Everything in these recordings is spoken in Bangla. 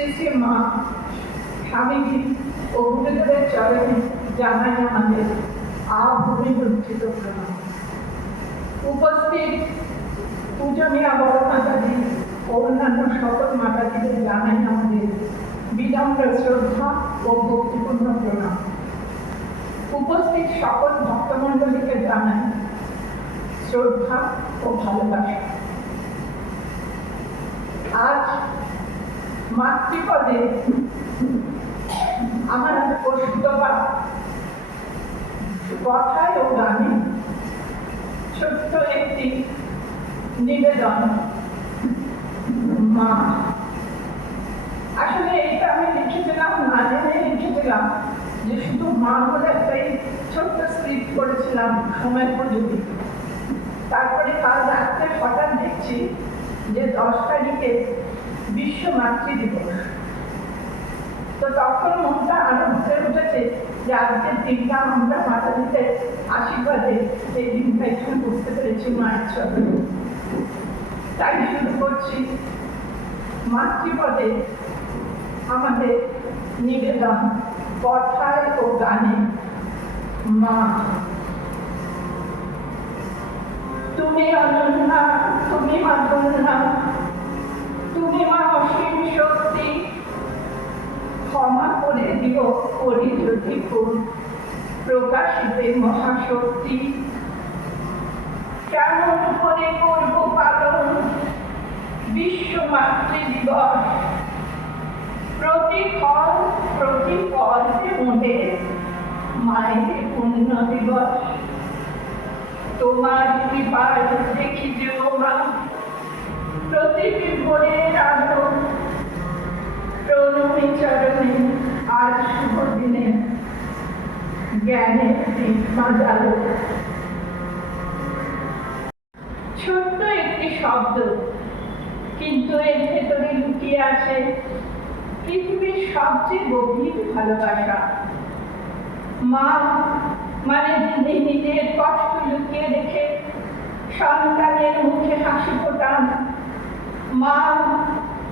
শ্রী শ্রী মা স্বামীজি ও গুরুদেবের চরণে জানাই আমাদের আভূমিলুণ্ঠিত প্রণাম। উপস্থিত পূজনীয় বড় মাতাজি ও অন্যান্য সকল মাতাজিদের জানাই আমাদের বিনম্র শ্রদ্ধা ও ভক্তিপূর্ণ প্রণাম। উপস্থিত সকল ভক্তমণ্ডলীকে জানাই শ্রদ্ধা ও ভালোবাসা। আজ মাতৃপদে আমার কৌশিকবা কথায় ও গানে ছোট্ট একটি নিবেদন। মা, আসলে এটা আমি লিখেছিলাম, না জেনে লিখেছিলাম যে শুধু মা বলে একটাই ছোট্ট স্ক্রিপ্ট করেছিলাম সময় পর্যন্ত। তারপরে কাল রাত্রে হঠাৎ দেখছি যে 10 তারিখে বিশ্ব মাতৃ দিবস। তো তখন মনটা আরো ভরে উঠেছে যে আজকের দিনটা আমরা মাতাজিদের আশীর্বাদে এই দিনটা এখানে বুঝতে পেরেছি মায়ের ছবি। তাই শুরু করছি মাতৃপদে আমাদের নিবেদন কথায় ও গানে। মা, তুমি অনন্যা, তুমি মাধন্যা, তুমি মা অসীম শক্তি। ক্ষমা করে দিও করি যদি ভুল, প্রকাশিতে মহাশক্তি। কেমন করে করব পালন বিশ্ব মাতৃ দিবস? প্রতি ফল প্রতি পদে মনে মায়ের পুণ্য দিবস। তোমার কৃপায় দেখি যে মা প্রতিটি ভোরের আলো। প্রণমী চরণে আজ শুভ দিনে জ্ঞানের দীপা জ্বালো। ছোট্ট একটি শব্দ, কিন্তু এর ভেতরে লুকিয়ে আছে পৃথিবীর সবচেয়ে গভীর ভালোবাসা। মা মানে যিনি নিজের কষ্ট লুকিয়ে রেখে সন্তানের মুখে হাসি ফোটান। মা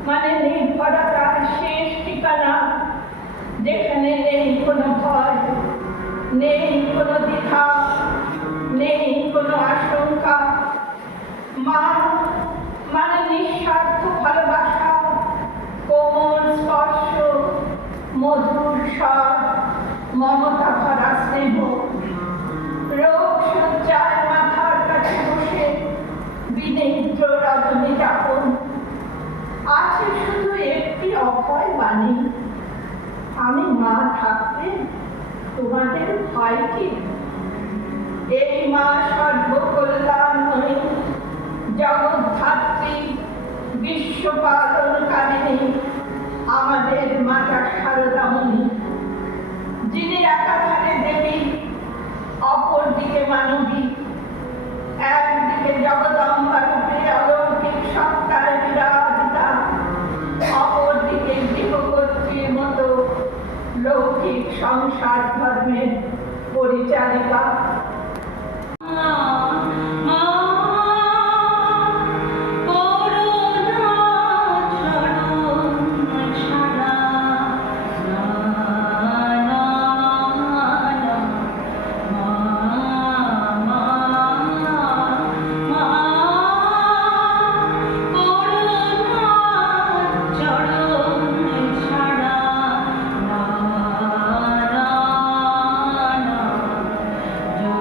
মানে নির্ভরতার শেষ ঠিকানা, যেখানে নেই কোনো ভয়, নেই কোনো দ্বিধা, নেই কোনো আশঙ্কা। মা মানে নিঃস্বার্থ ভালোবাসা, কোমল স্পর্শ, মধুর স্বাদ, মমতা ভরা স্নেহ। রোগ সজ্জায় মাথার কাছে বসে বিনিদ্র রজনী যাপন। আছে শুধু একটি অভয় বাণী, আমি মা থাকতে তোমাদের ভয় কি? এই মা সর্বকল্যাণময়ী, জগদ্ধাত্রী, বিশ্ব পালনকারিণী, আমাদের মাতা শারদামণি, যিনি একাধারে দেবী, অপরদিকে মানবী। একদিকে জগদম্বা রূপে অলৌকিক সত্তায় বিরাজিতা, অপরদিকে গৃহকর্ত্রীর মতো লৌকিক সংসার ধর্মের পরিচারিকা। No.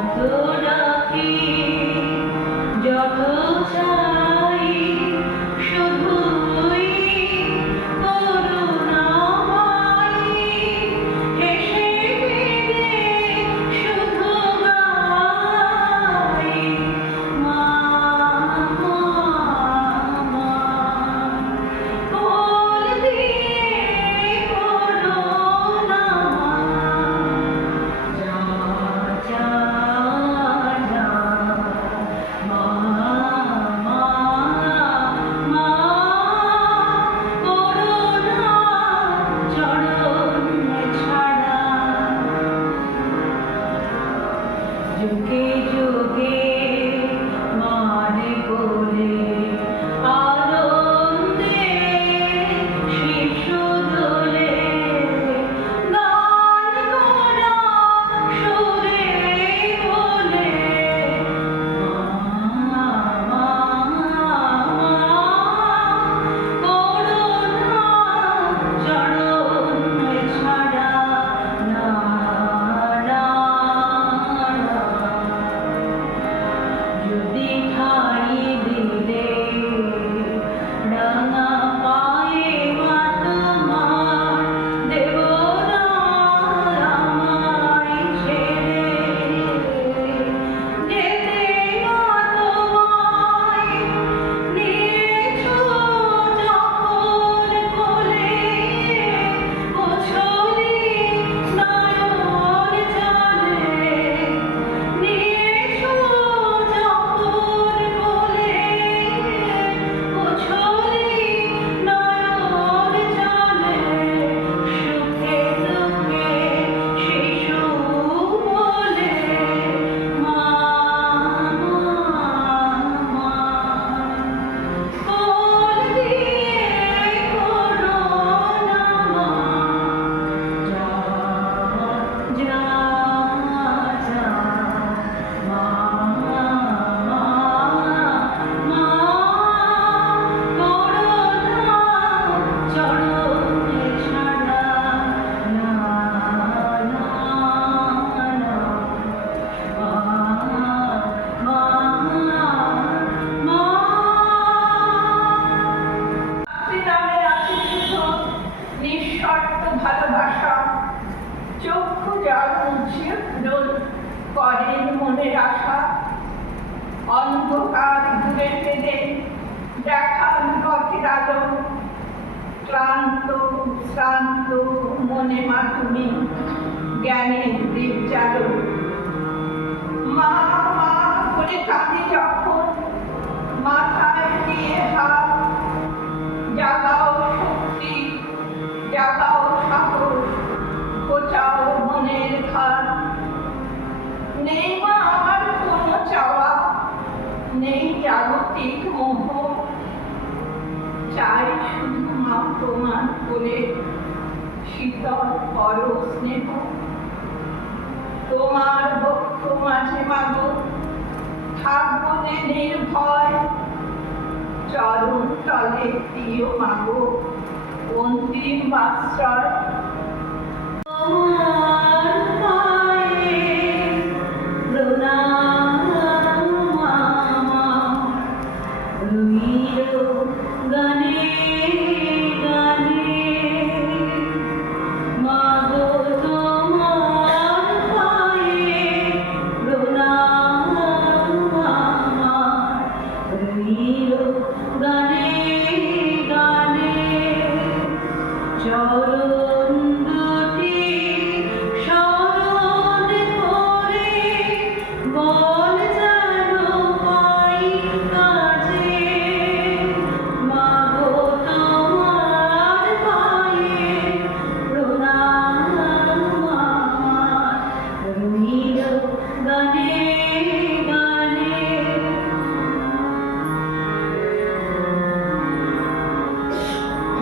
চক্ষু জল মুছিয়ে পূরণ করেন মনের আশা, অন্ধকার দূরে ফেলে দেখান পথের আলো, ক্লান্ত শ্রান্ত মনে মা তুমি জ্ঞানের দীপ জ্বালো। মা মা করে কাঁদি যখন মাথায় দিয়ে হাত, জাগাও শক্তি জাগাও সাহস, কোচাও মনের ঘাট। নেই মা আমার কোনো চাওয়া, নেই জাগতিক মোহ, চাই শুধু মা তোমার কোলে শীতল পর স্নেহ। তোমার বক্ষ মাঝে মাগো থাকবো যে নির্ভয়, চরণ তলে দিও মাগো অন্তিম আশ্রয়।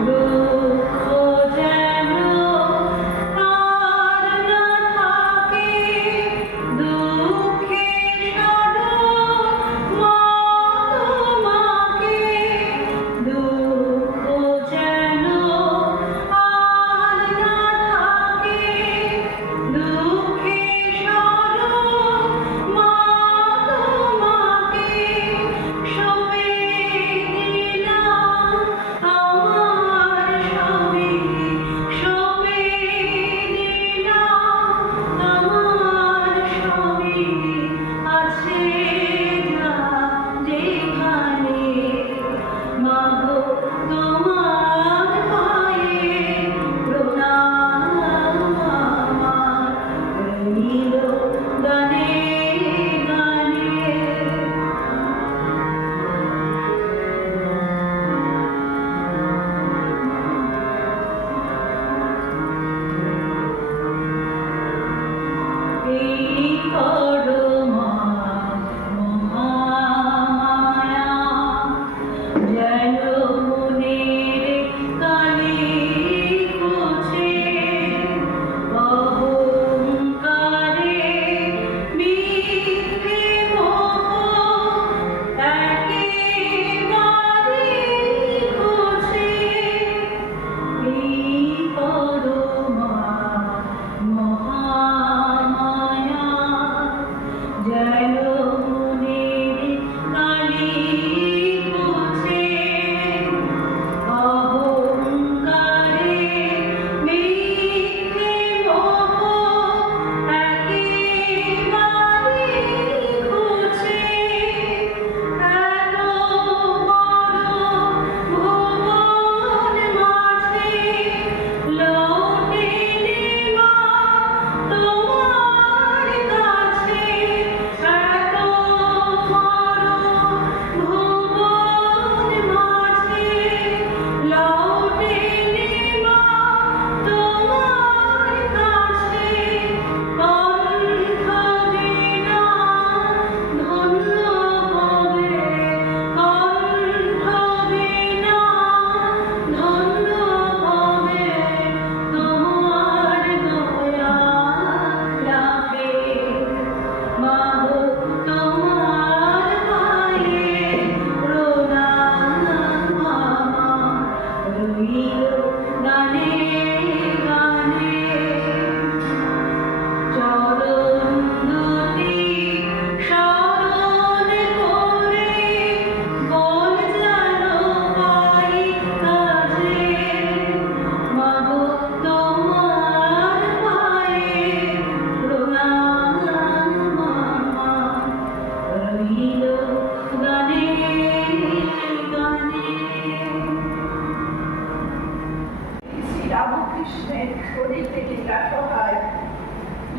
দুঃখ যেন রামকৃষ্ণের শরীরে নিরাসহায়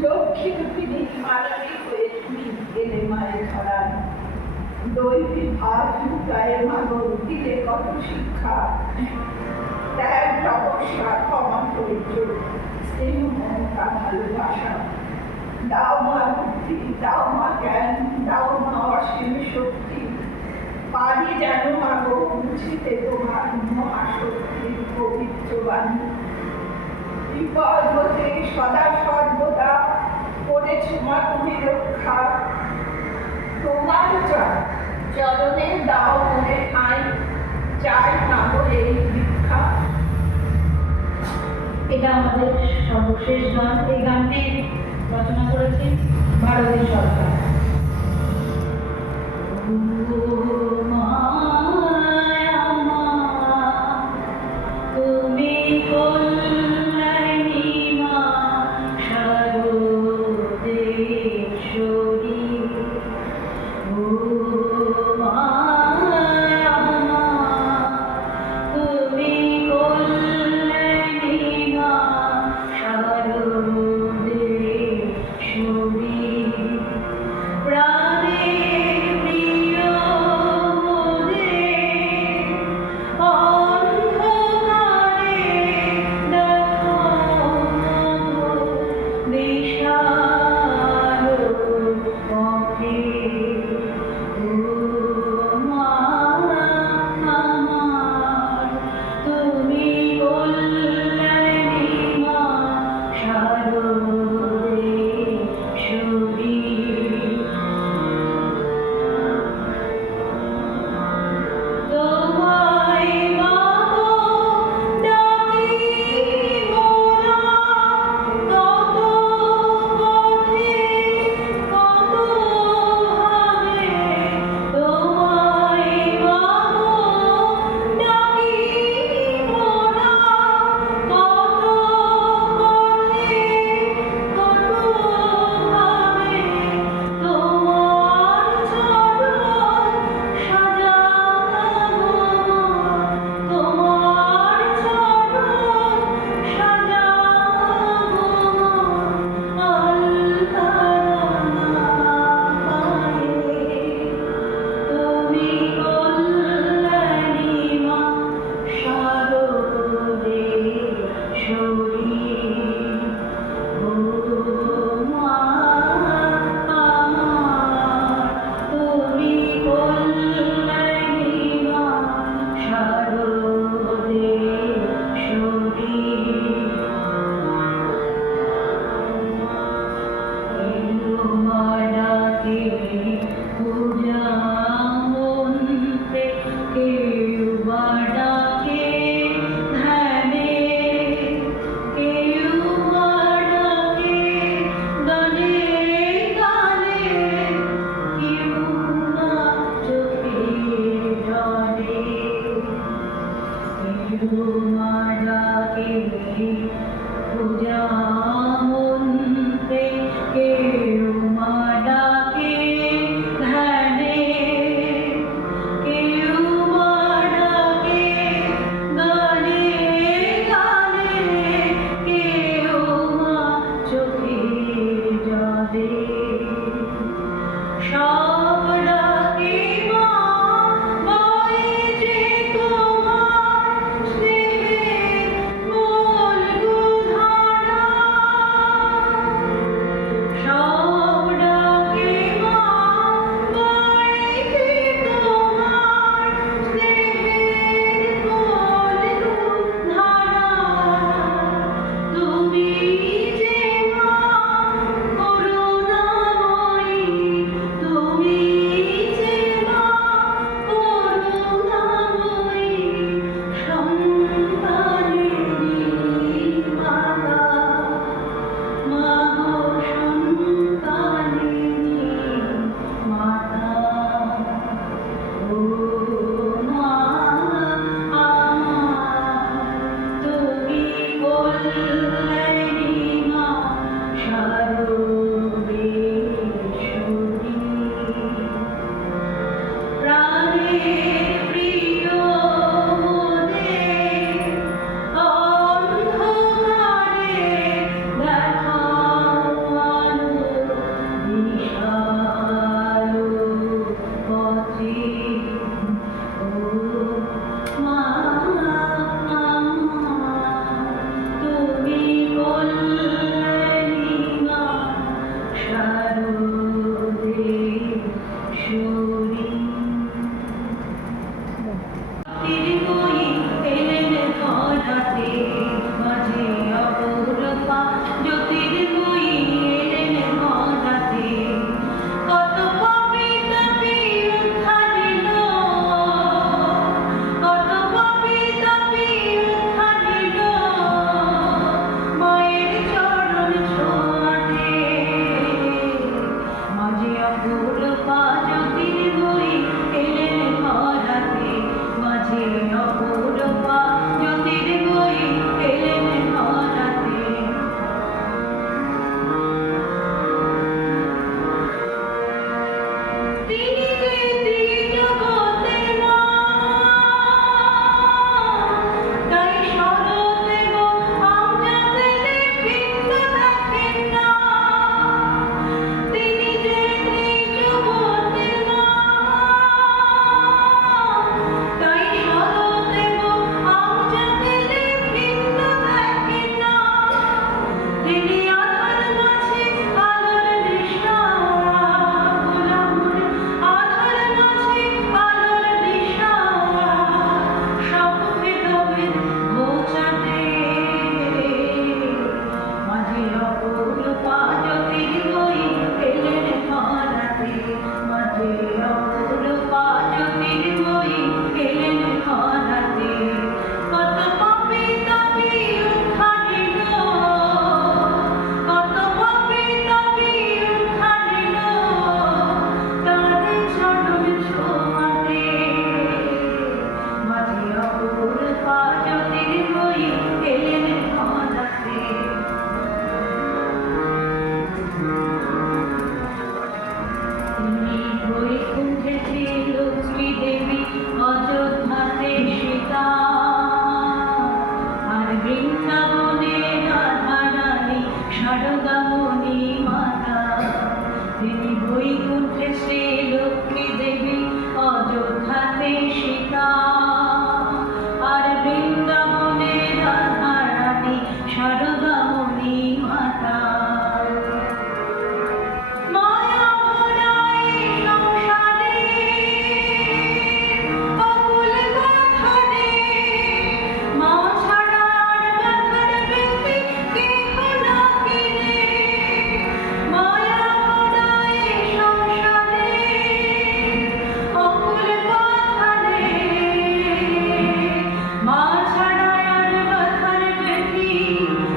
লক্ষ্মী রূপিণী মারারি হয়ে তুমি এলে মায়ের ধরায়। দৈবী ভাব লুকায় মাগো দিলে কত শিক্ষা, ত্যাগ তপস্যা ক্ষমা চরিত্র স্নেহ মমতা ভালোবাসা। দাও মা বুদ্ধি, দাও মা জ্ঞান, দাও মা অসীম শক্তি, পারি যেন মাগো বুঝিতে তোমার মহাশক্তির পবিত্র বাণী। বিপদ হতে সদা সর্বদা করেছ মা তুমি রক্ষা। তোমার চরণে দাও মনে ঠাঁই, চাই মাগো এই ভিক্ষা। এটা আমাদের সর্বশেষ গান। এই গানটি রচনা করেছেন ভারতী সরকার।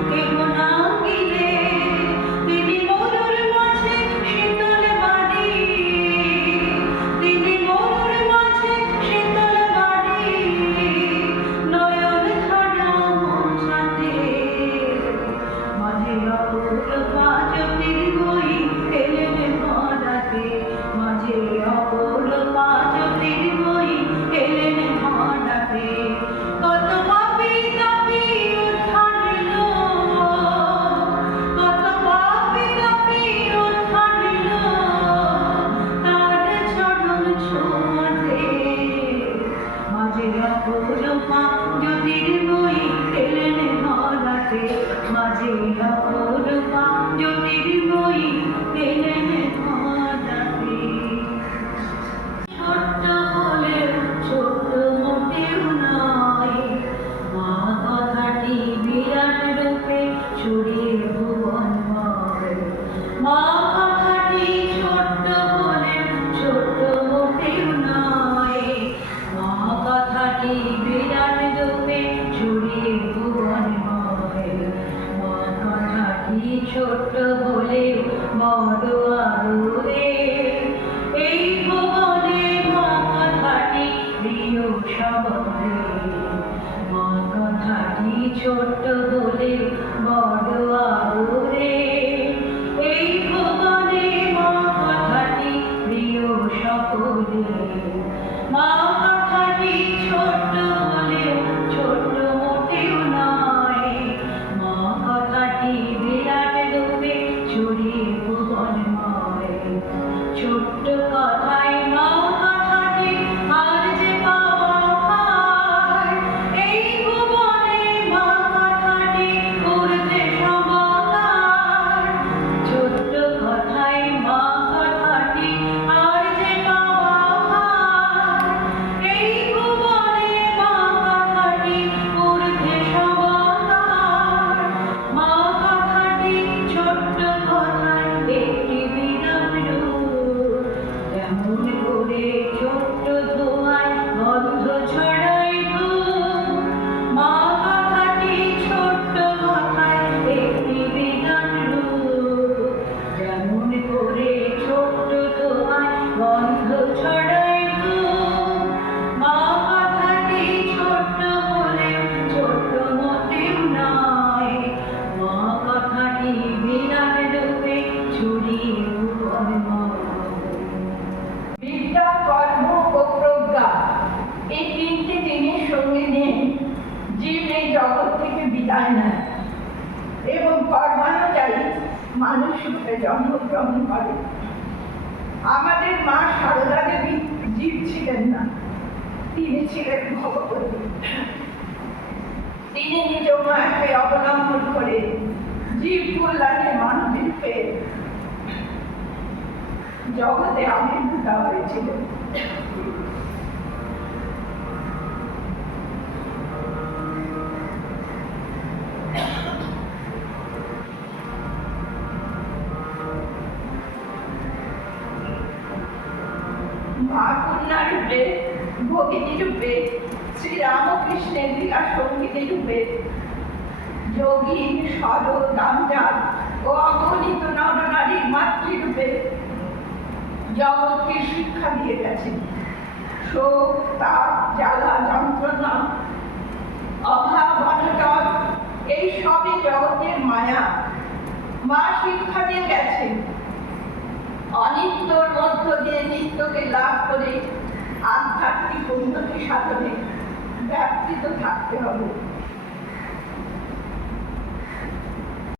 কেমনাঙ্গিলে তিনি মরুর মাঝে শীতল বাড়ি, তিনি মরুর মাঝে শীতল বাড়ি, নয়ন ধারা মোছাতে মাঝে অপরূপা জ্যোতির্ময়ী এলেন ধরাতে, মাঝে অপরূপা জ্যোতির্ময়ী এলেন ধরাতে। কত পাপী তাপী উদ্ধার এলো, কত পাপী তাপী উদ্ধার এলো, তার চরণ ছোঁয়াতে, মাঝে অপরূপা জ্যোতির্ময়ী এলেন ধরাতে, মাঝে অপরূপা জ্যোতির্ময়ী এলেন ধরাতে। ছোট্ট হলেও ছোট্ট মোটেও নয়, মা কথাটি বিরাট রূপে ছড়িয়ে ভুবনময়। মা কথাটি ছোট্ট হলেও ছোট্ট মোটেও নয়, মা কথাটি বিরাট রূপে ছড়িয়ে ভুবনময়। মা কথাটি ছোট্ট হলেও বড় আদরে, এই ভুবনে মা কথাটি প্রিয় সবরে। মা কথাটি ছোট্ট হলেও বড় আদরে, এই ভুবনে মা কথাটি প্রিয় সকলে। মা কথাটি ছোট্ট হলেও ছোট্ট মোটেও নয়, মা কথাটি বিরাট রূপে ছড়িয়ে ভুবনময়। ছোট্ট কথায় মা কথাটি আর যে পাওয়া হয়, এই ভুবনে মা কথাটি করতে সমাকার। ছোট্ট কথায় মা কথাটি আর যে পাওয়া হয়, এই ভুবনে মা কথাটি করতে সমাকার। মা কথাটি ছোট্ট কথায় একটি বিরাট রূপ, যেমন করে ছোট্ট ধোঁয়ায় গন্ধ ছড়ায় ধূপ। মা কথাটি ছোট্ট কথায় একটি বিরাট রূপ, যেমন করে ছোট্ট ধোঁয়ায় গন্ধ ছড়ায় ধূপ। মা কথাটি ছোট্ট হলেও ছোট্ট মোটেও নয়, মা কথাটি বিরাট রূপে ছড়িয়ে ভুবনময়। বিদ্যা, কর্ম ও প্রজ্ঞা, এই তিনটি জিনিস সঙ্গে নিয়ে জীব এই জগৎ থেকে বিদায় নেয় এবং কর্মানুযায়ী মানুষ রূপে জন্মগ্রহণ করে। আমাদের মা সারদা দেবী জীব ছিলেন না, তিনি ছিলেন ভগবতী। তিনি নিজ মায়াকে অবলম্বন করে জীব কল্যাণে মানব রূপে জগতে আবির্ভূত হয়েছিলেন। মা কন্যা রূপে, ভগিনী রূপে, শ্রীরামকৃষ্ণের লীলা সঙ্গীনী রূপে, যোগী, সরল, দামজাত ও অগণিত নরনারীর মাতৃরূপে জগৎকে শিক্ষা দিয়ে গেছেন। শোক, তাপ, জ্বালা, যন্ত্রণা, অভাব, অনটন, এই সবই জগতের মায়া। মা শিক্ষা দিয়ে গেছেন অনিত্যর মধ্য দিয়ে নিত্যকে লাভ করে আধ্যাত্মিক উন্নতি সাধনে ব্যাপৃত থাকতে হবে।